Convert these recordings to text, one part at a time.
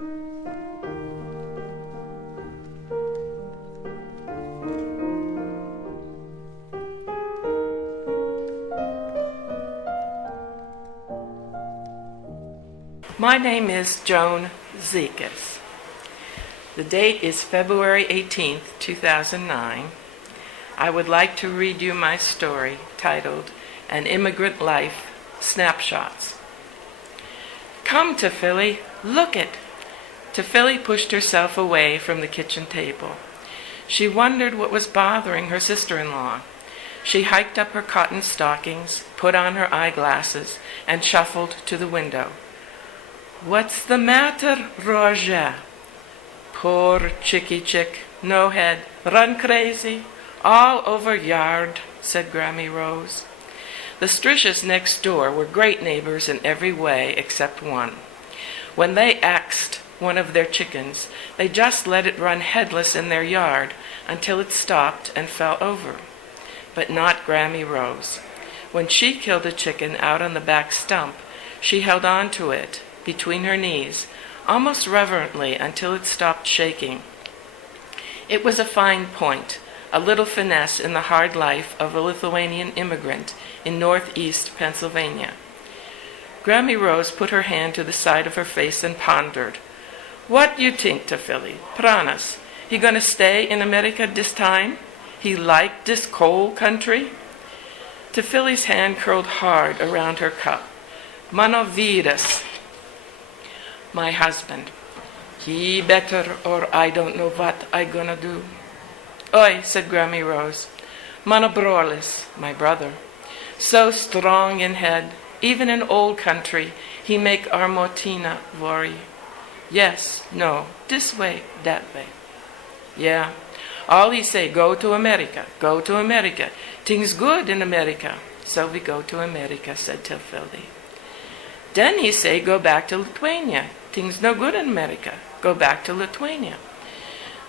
My name is Joan Zekas. The date is February 18th, 2009. I would like to read you my story titled An Immigrant Life, Snapshots. Come, Tafili, look it. Tafili pushed herself away from the kitchen table. She wondered what was bothering her sister-in-law. She hiked up her cotton stockings, put on her eyeglasses, and shuffled to the window. What's the matter, Roger? Poor chickie chick, no head, run crazy, all over yard, said Grammy Rose. The Strishes next door were great neighbors in every way except one. When they axed one of their chickens, they just let it run headless in their yard until it stopped and fell over. But not Grammy Rose. When she killed a chicken out on the back stump, she held on to it between her knees, almost reverently until it stopped shaking. It was a fine point, a little finesse in the hard life of a Lithuanian immigrant in northeast Pennsylvania. Grammy Rose put her hand to the side of her face and pondered. What you think, Tafili? Pranas, he gonna stay in America this time? He like this cold country? Tafili's hand curled hard around her cup. Manovidas, my husband. He better or I don't know what I gonna do. Oi, said Grammy Rose. Manobrolis, my brother. So strong in head, even in old country, he make our Motina worry. Yes, no, this way, that way. Yeah, all he say, go to America, go to America. Things good in America. So we go to America, said Tafili. Then he say, go back to Lithuania. Things no good in America. Go back to Lithuania.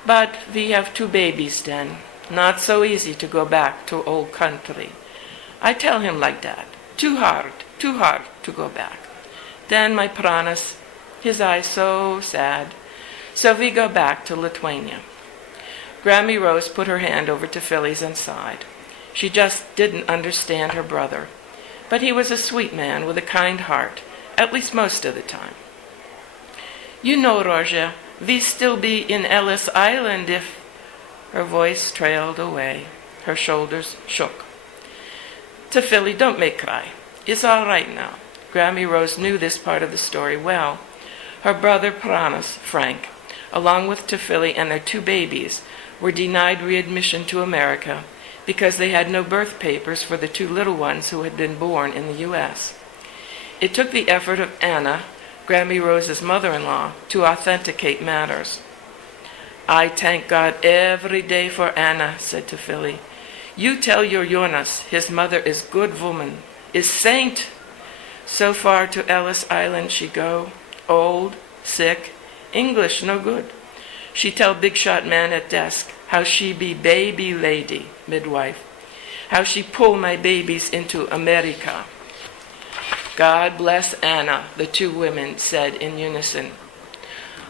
But we have 2 babies then. Not so easy to go back to old country. I tell him like that. Too hard to go back. Then my Pranas, his eyes so sad. So we go back to Lithuania. Grammy Rose put her hand over Tafili's and sighed. She just didn't understand her brother. But he was a sweet man with a kind heart, at least most of the time. You know, Roger, we still be in Ellis Island if... Her voice trailed away. Her shoulders shook. Tafili, don't make cry. It's all right now. Grammy Rose knew this part of the story well. Her brother Pranas, Frank, along with Tafili and their 2 babies, were denied readmission to America because they had no birth papers for the 2 little ones who had been born in the U.S. It took the effort of Anna, Grammy Rose's mother-in-law, to authenticate matters. I thank God every day for Anna, said Tafili. You tell your Jonas his mother is good woman, is saint. So far to Ellis Island she go, old, sick, English no good. She tell big shot man at desk how she be baby lady, midwife, how she pull my babies into America. God bless Anna, the 2 women said in unison.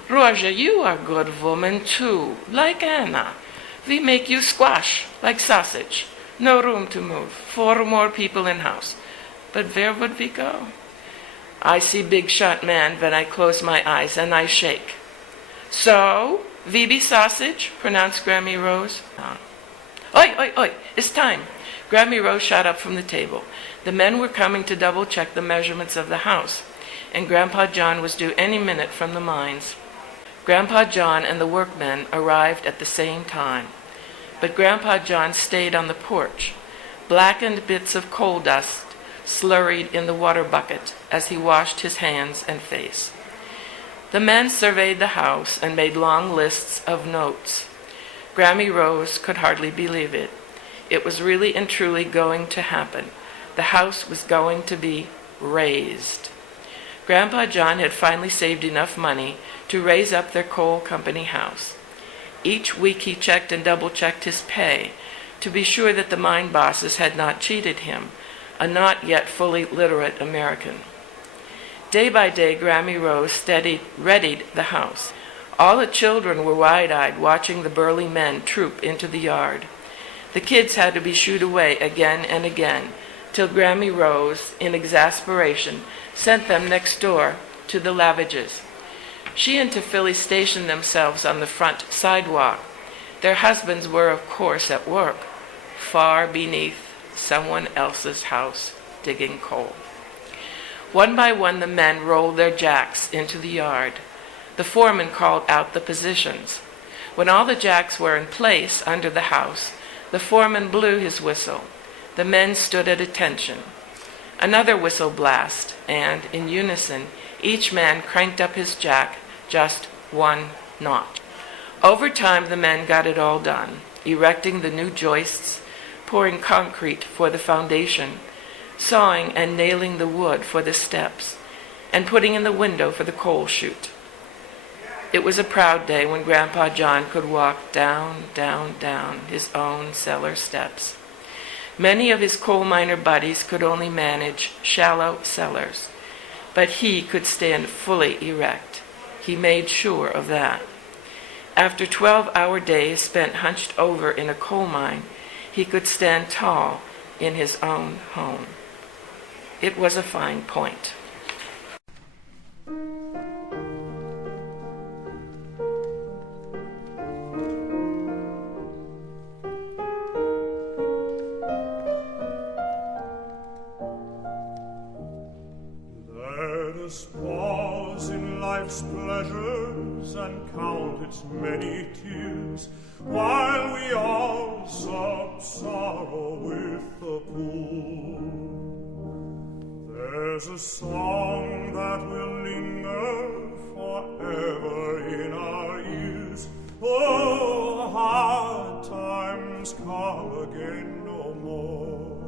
Roger, you are good woman too, like Anna. We make you squash, like sausage. No room to move. 4 more people in house. But where would we go? I see big shot man when I close my eyes and I shake. So, we be sausage, pronounced Grammy Rose. Oi, oi, oi, it's time. Grammy Rose shot up from the table. The men were coming to double-check the measurements of the house, and Grandpa John was due any minute from the mines. Grandpa John and the workmen arrived at the same time, but Grandpa John stayed on the porch. Blackened bits of coal dust slurried in the water bucket as he washed his hands and face. The men surveyed the house and made long lists of notes. Grammy Rose could hardly believe it. It was really and truly going to happen. The house was going to be raised. Grandpa John had finally saved enough money to raise up their coal company house. Each week he checked and double-checked his pay to be sure that the mine bosses had not cheated him, a not yet fully literate American. Day by day, Grammy Rose readied the house. All the children were wide-eyed, watching the burly men troop into the yard. The kids had to be shooed away again and again, till Grammy Rose, in exasperation, sent them next door to the Lavages. She and Philly stationed themselves on the front sidewalk. Their husbands were, of course, at work, far beneath someone else's house, digging coal. One by one, the men rolled their jacks into the yard. The foreman called out the positions. When all the jacks were in place under the house, the foreman blew his whistle. The men stood at attention. Another whistle blast, and, in unison, each man cranked up his jack just one notch. Over time, the men got it all done, erecting the new joists, pouring concrete for the foundation, sawing and nailing the wood for the steps, and putting in the window for the coal chute. It was a proud day when Grandpa John could walk down, down, down his own cellar steps. Many of his coal miner buddies could only manage shallow cellars, but he could stand fully erect. He made sure of that. After 12-hour days spent hunched over in a coal mine, he could stand tall in his own home. It was a fine point. Let us pause in life's pleasures and count its many tears, while we all sob sorrow with the pool. There's a song that will linger forever in our ears. Oh, hard times come again no more.